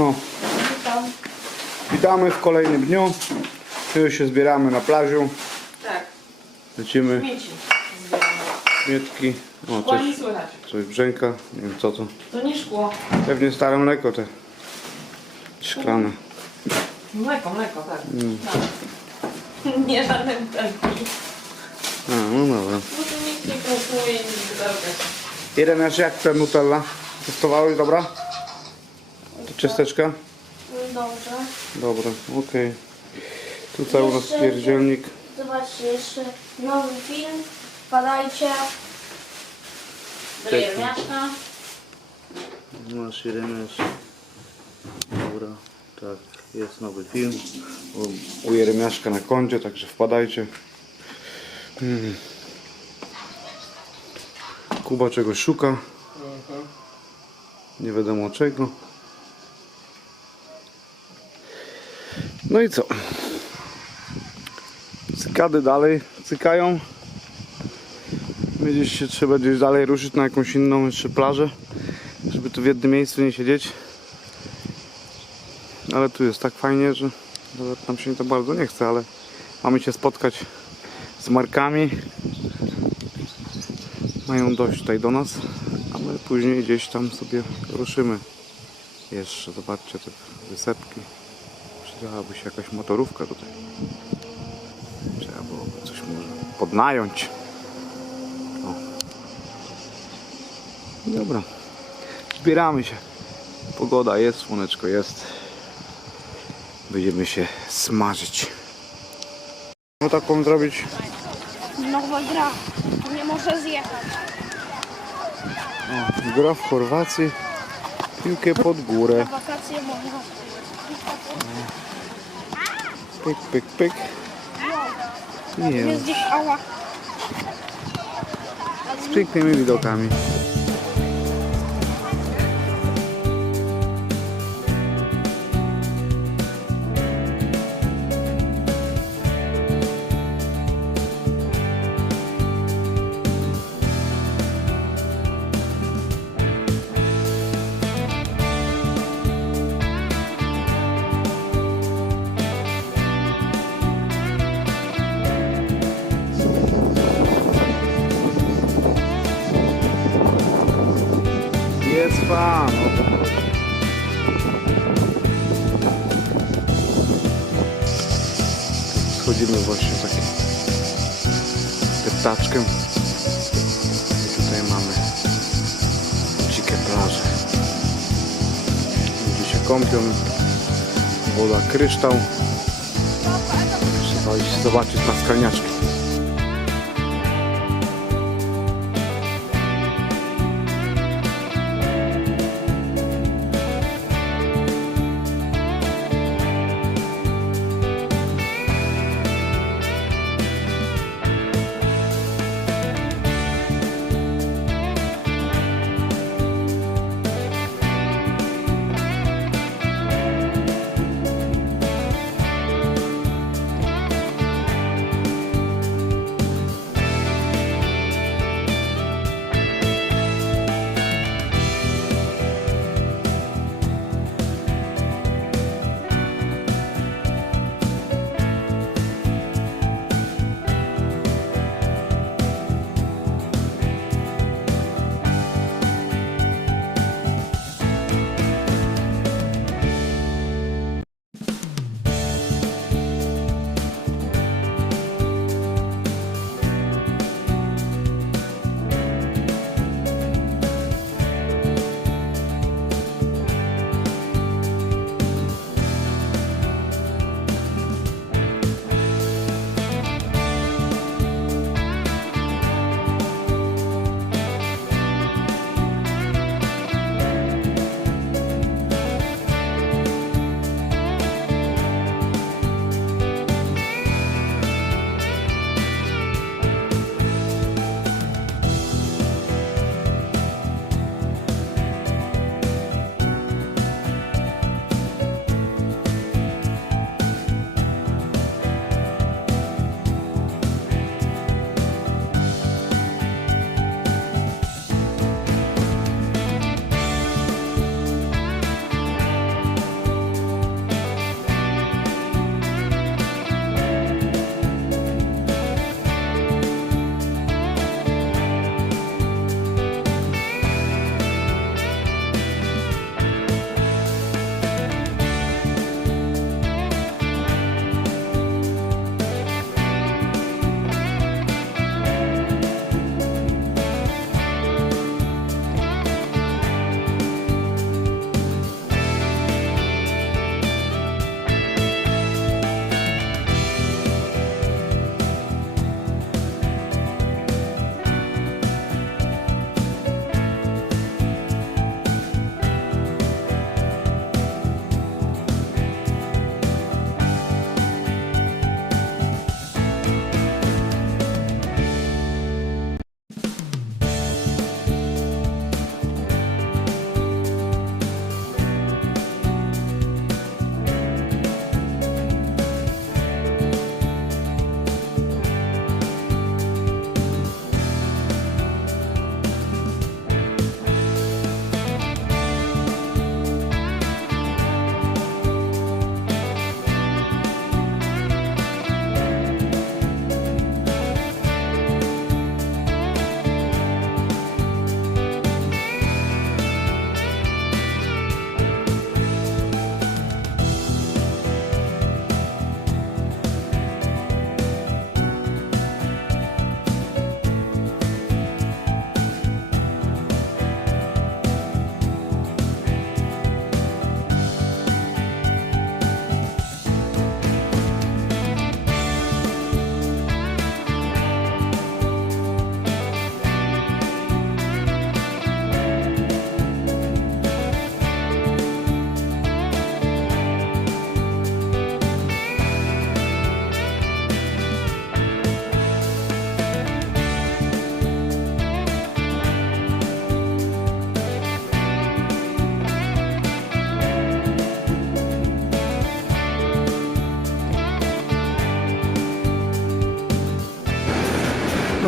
No, Witam. witamy w kolejnym dniu. Już się zbieramy na plażu. Tak, Lecimy, śmieci zbieramy. mietki. O, Szkła coś, słychać. coś brzęka. Nie wiem co to. To nie szkło. Pewnie stare mleko te. Szklane. Mleko, mleko, tak. tak. Nie żadne butelki. A, no dobra. Bo tu nikt nie kupuje nic butelkę. Jeden jak ta Nutella? Testowałeś, dobra? To ciasteczka? Dobrze. Dobra, okej. Tu cały Jeszcze- pierdzielnik. Zobaczcie, jeszcze nowy film. Wpadajcie. Do Jeremiaszka. Masz Jeremiasz. Dobra, tak, jest nowy film. U, u Jeremiaszka na koncie, także wpadajcie. Mm. Kuba czegoś szuka. Nie wiadomo czego. No i co? Cykady dalej cykają. Będzie się trzeba gdzieś dalej ruszyć na jakąś inną jeszcze plażę żeby tu w jednym miejscu nie siedzieć. Ale tu jest tak fajnie, że nawet nam się to bardzo nie chce, ale mamy się spotkać z markami. Mają dość tutaj do nas, a my później gdzieś tam sobie ruszymy. Jeszcze zobaczcie te wysepki. Przydałaby się jakaś motorówka tutaj. Trzeba byłoby coś może podnająć. O. Dobra. Zbieramy się. Pogoda jest, słoneczko jest. Będziemy się smażyć. No taką zrobić. Nowa gra. Nie może zjechać. O, gra w Chorwacji. Piłkę pod górę. Na wakacje można. Pyk, pyk, pyk. Nie, Jest gdzieś ała. z pięknymi widokami. Pan. Schodzimy właśnie takim deptaczkiem. I tutaj mamy dzikie plaże. Ludzie się kąpią. Woda kryształ. Trzeba iść zobaczyć na.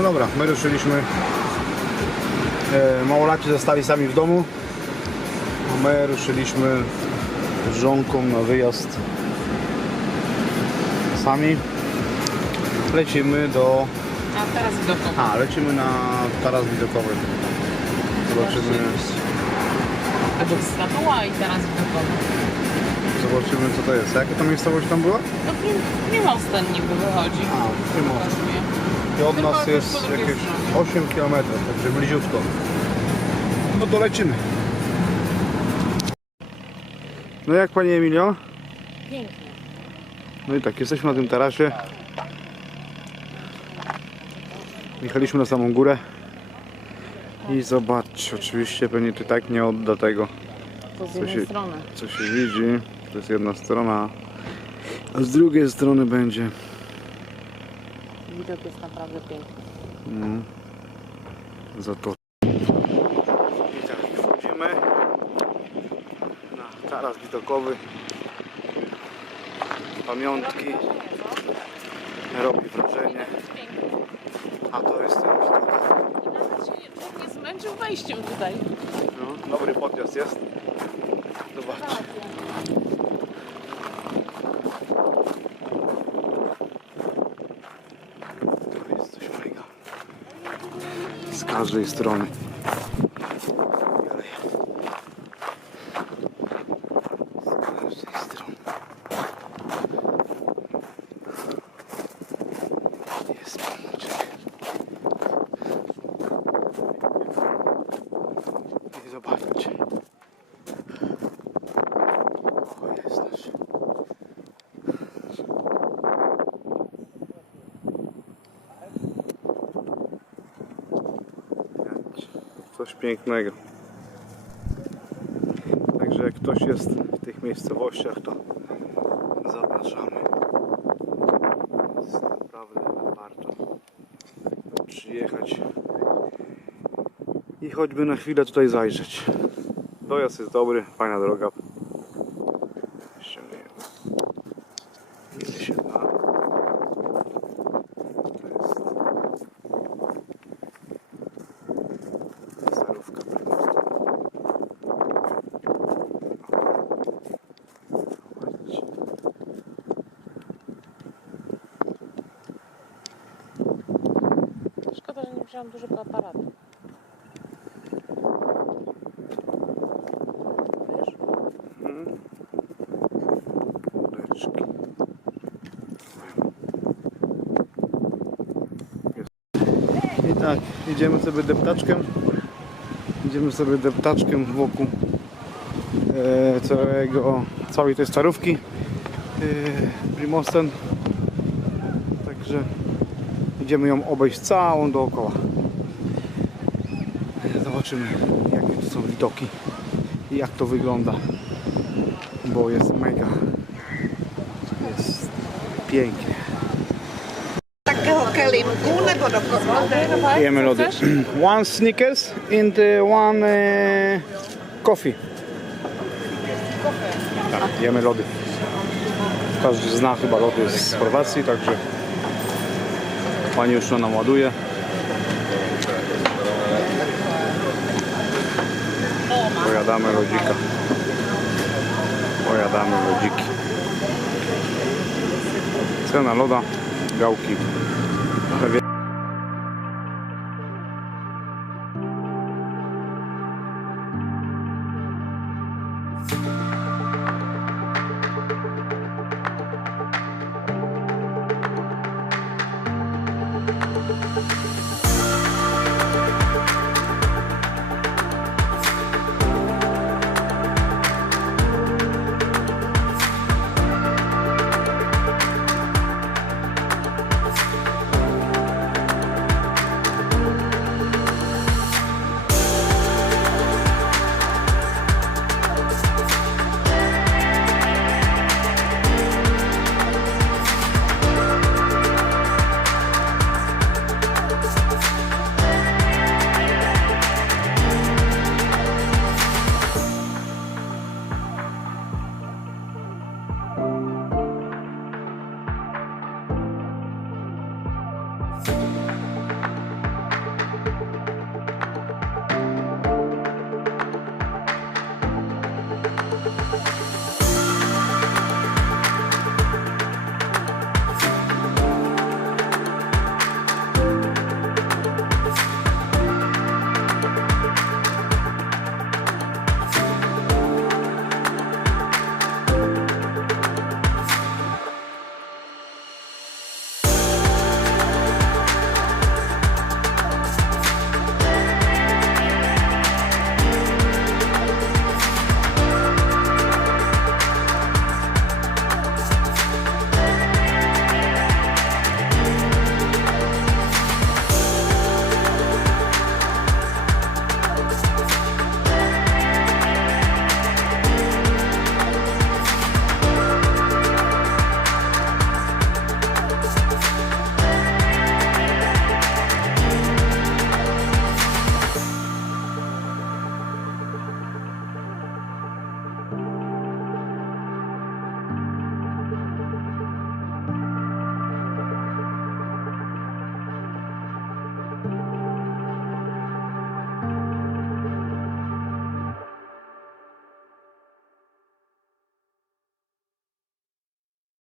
No dobra, my ruszyliśmy. E, małolaci zostali sami w domu. a My ruszyliśmy z żonką na wyjazd sami. Lecimy do... A teraz to. A, lecimy na taras widokowy. Zobaczymy, Obok statua i teraz widokowy. zobaczymy co to jest. Jaka to miejscowość tam była? No nie, nie ten niby wychodzi. A, nie ma. I od nas jest jakieś stronie. 8 km, także bliziutko. No to lecimy. No jak Pani Emilio? Pięknie. No i tak, jesteśmy na tym tarasie. Jechaliśmy na samą górę. I zobaczcie, oczywiście pewnie ty tak nie odda tego, To z Co się- strony. co się widzi. To jest jedna strona, a z drugiej strony będzie Widok jest naprawdę piękny. No. Za to. I tak, wchodzimy na taras widokowy. Pamiątki. Robi wrażenie. A to jest ten widok. Nawet się nie, nie zmęczył wejściem tutaj. No, dobry podjazd jest. Zobaczcie. To jest coś mega. Z każdej strony. Dalej. Z każdej strony. Jest pomniczek. I zobaczcie. O, jest nasz. Coś pięknego. Także jak ktoś jest w tych miejscowościach, to zapraszamy. Jest naprawdę warto przyjechać i choćby na chwilę tutaj zajrzeć. Dojazd jest dobry, fajna droga. Ściągniemy. Ile się da. To jest starówka pewnie. Zobaczcie. Wziąłam dużego aparatu. I tak, idziemy sobie deptaczkiem. Idziemy sobie deptaczkiem wokół e, całego, całej tej starówki e, Primosten. Także idziemy ją obejść całą dookoła. Zobaczymy jakie tu są widoki i jak to wygląda bo jest mega. Jest pięknie. Jemy lody. one Snickers and uh, one e, coffee. Tak, jemy lody. Każdy zna chyba lody z Chorwacji także pani już nam ładuje pojadamy lodzika. Pojadamy lodziki. Cena loda gałki